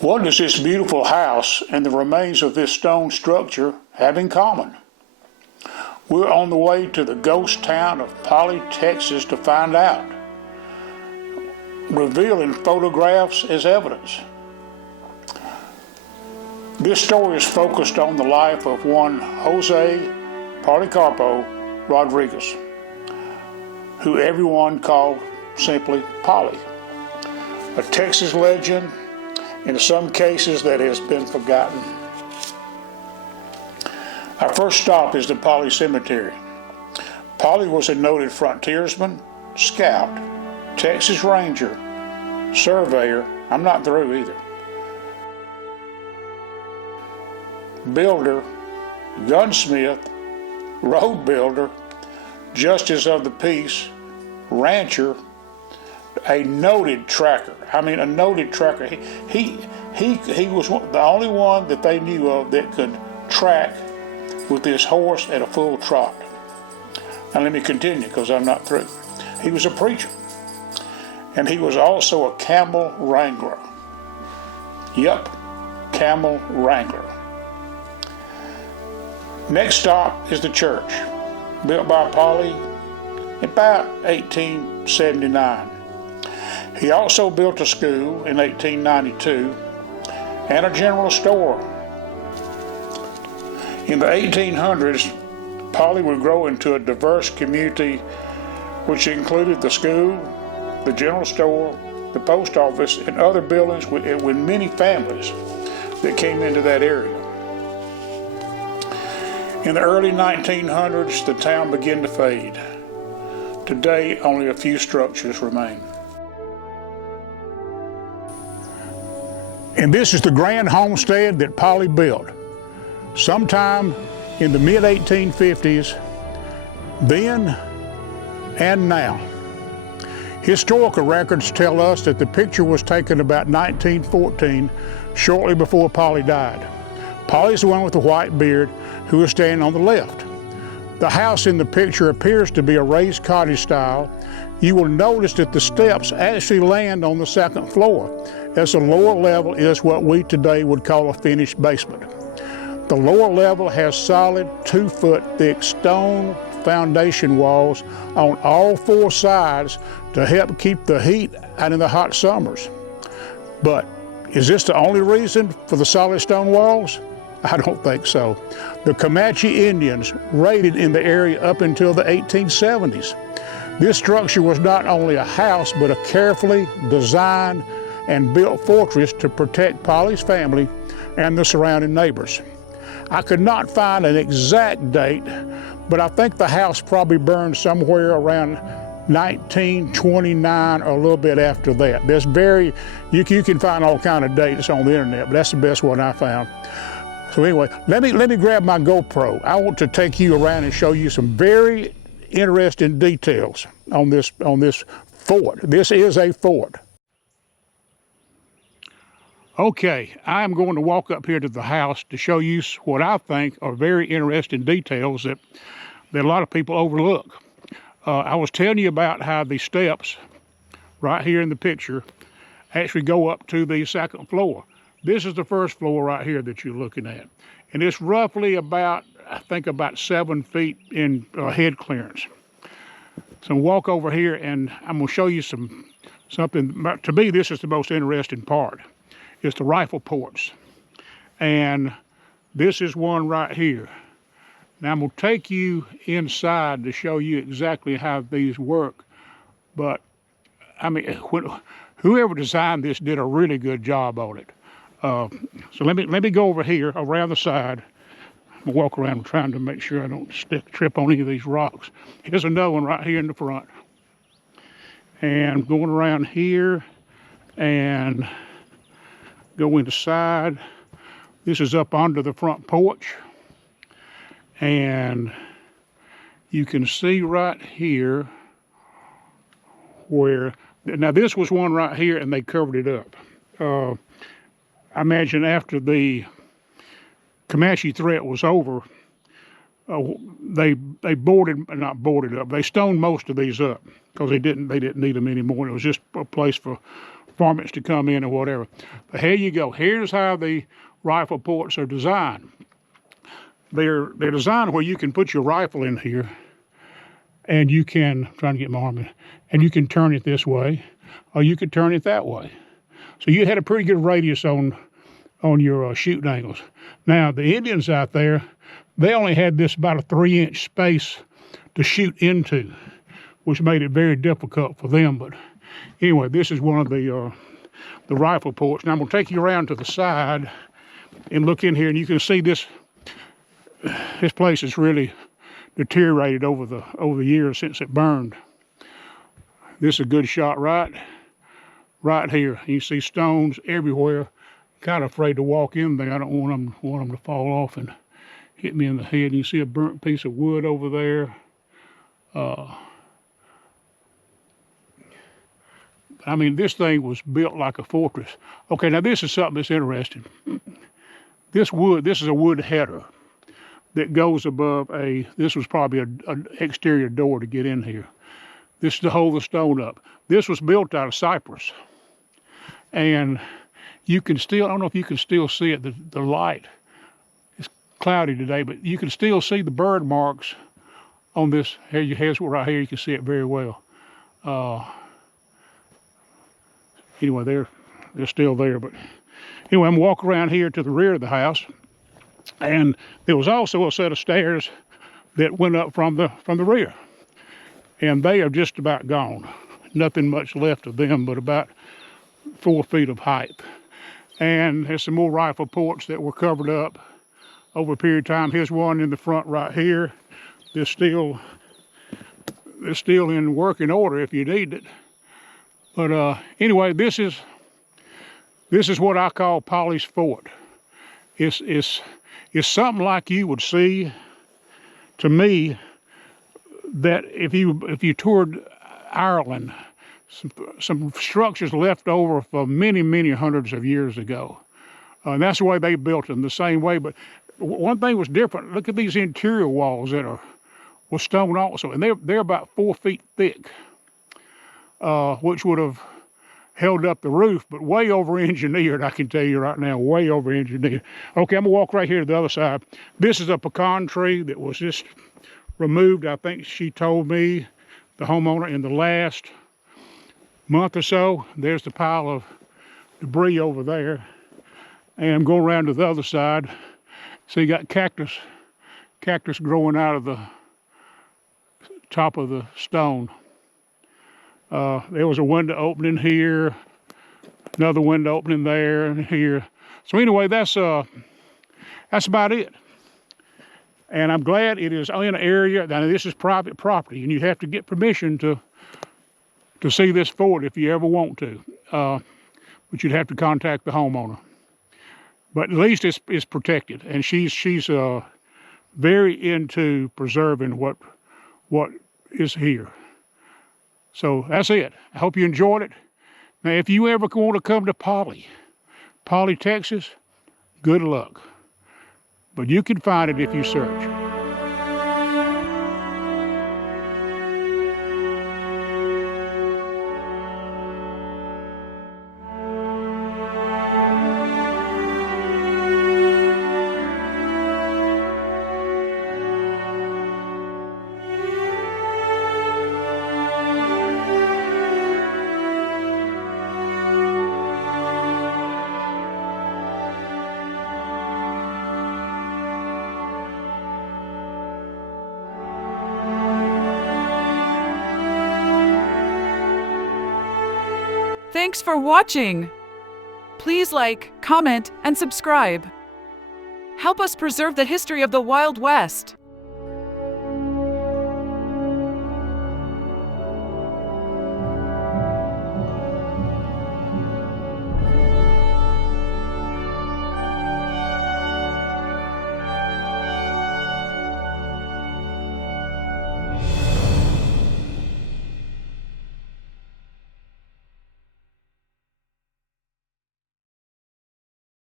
What does this beautiful house and the remains of this stone structure have in common? We're on the way to the ghost town of Polly, Texas to find out, revealing photographs as evidence. This story is focused on the life of one Jose Policarpo Rodriguez, who everyone called simply Polly, a Texas legend, in some cases that has been forgotten. Our first stop is the Polly Cemetery. Polly was a noted frontiersman, scout, Texas Ranger, surveyor, I'm not through either, builder, gunsmith, road builder, justice of the peace, rancher, a noted tracker. I mean, a noted tracker. He was the only one that they knew of that could track with his horse at a full trot. Now let me continue because I'm not through. He was a preacher, and he was also a camel wrangler. Yep, camel wrangler. Next stop is the church, built by Polly in about 1879. He also built a school in 1892 and a general store. In the 1800s, Polly would grow into a diverse community which included the school, the general store, the post office, and other buildings with many families that came into that area. In the early 1900s, the town began to fade. Today, only a few structures remain. And this is the grand homestead that Polly built sometime in the mid-1850s, then and now. Historical records tell us that the picture was taken about 1914, shortly before Polly died. Polly's the one with the white beard who is standing on the left. The house in the picture appears to be a raised cottage style. You will notice that the steps actually land on the second floor, as the lower level is what we today would call a finished basement. The lower level has solid 2-foot thick stone foundation walls on all 4 sides to help keep the heat out in the hot summers. But is this the only reason for the solid stone walls? I don't think so. The Comanche Indians raided in the area up until the 1870s. This structure was not only a house, but a carefully designed and built fortress to protect Polly's family and the surrounding neighbors. I could not find an exact date, but I think the house probably burned somewhere around 1929 or a little bit after that. You can find all kind of dates on the internet, but that's the best one I found. So anyway, let me grab my GoPro. I want to take you around and show you some very interesting details on this fort. This is a fort. Okay, I'm going to walk up here to the house to show you what I think are very interesting details that a lot of people overlook. I was telling you about how the steps right here in the picture actually go up to the second floor. This is the first floor right here that you're looking at. And it's roughly about 7 feet in head clearance. So walk over here and I'm gonna show you something. To me, this is the most interesting part. It's the rifle ports. And this is one right here. Now I'm gonna take you inside to show you exactly how these work. But I mean, whoever designed this did a really good job on it. So let me go over here around the side. I'm gonna walk around trying to make sure I don't trip on any of these rocks. Here's another one right here in the front. And going around here and go into side. This is up under the front porch. And you can see right here where, now this was one right here and they covered it up. I imagine after the Comanche threat was over, they not boarded up, they stoned most of these up because they didn't need them anymore. It was just a place for varmints to come in or whatever. But here you go. Here's how the rifle ports are designed. They're designed where you can put your rifle in here, and you can, I'm trying to get my arm in, and you can turn it this way, or you could turn it that way. So you had a pretty good radius on your shooting angles. Now, the Indians out there, they only had this about a 3-inch space to shoot into, which made it very difficult for them. But anyway, this is one of the rifle ports. Now I'm going to take you around to the side and look in here, and you can see this place is really deteriorated over the years since it burned. This is a good shot right here. You see stones everywhere. Kind of afraid to walk in there. I don't want them to fall off and hit me in the head. You see a burnt piece of wood over there. I mean, this thing was built like a fortress. Okay, now this is something that's interesting. This is a wood header that goes above this was probably an exterior door to get in here. This is to hold the stone up. This was built out of cypress. And you can still, I don't know if you can still see it, the light. It's cloudy today, but you can still see the bird marks on this. Here's right here, you can see it very well. Anyway, they're still there. But anyway, I'm walking around here to the rear of the house, and there was also a set of stairs that went up from the rear, and they are just about gone. Nothing much left of them, but about 4 feet of height. And there's some more rifle ports that were covered up over a period of time. Here's one in the front right here. They're still in working order if you need it. But anyway, this is what I call Polly's Fort. It's something like you would see, to me, that if you toured Ireland, some structures left over from many hundreds of years ago. And that's the way they built them, the same way. But one thing was different. Look at these interior walls that were stone also, and they're about 4 feet thick, which would have held up the roof, but way over-engineered, I can tell you right now, way over-engineered. Okay, I'm gonna walk right here to the other side. This is a pecan tree that was just removed, I think she told me, the homeowner, in the last month or so. There's the pile of debris over there. And I'm going around to the other side. So you got cactus growing out of the top of the stone. There was a window opening here, another window opening there and here. So anyway, that's about it. And I'm glad it is in an area. Now this is private property, and you have to get permission to see this fort if you ever want to. But you'd have to contact the homeowner. But at least it's protected, and she's very into preserving what is here. So that's it. I hope you enjoyed it. Now, if you ever want to come to Polly, Texas, good luck. But you can find it if you search. Thanks for watching. Please like, comment, and subscribe. Help us preserve the history of the Wild West.